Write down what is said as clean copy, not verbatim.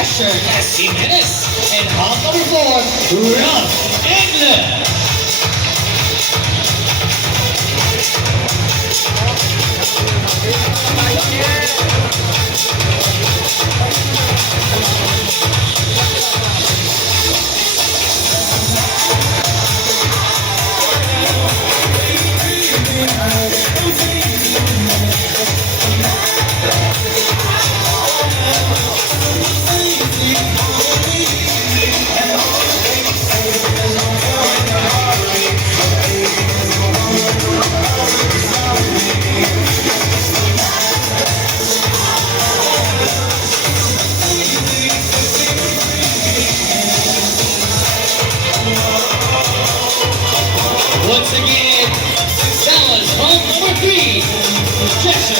Cheshire S. Jimenez. And half number 4, Ralph Engler. Once again, that was home number 3, Cheshire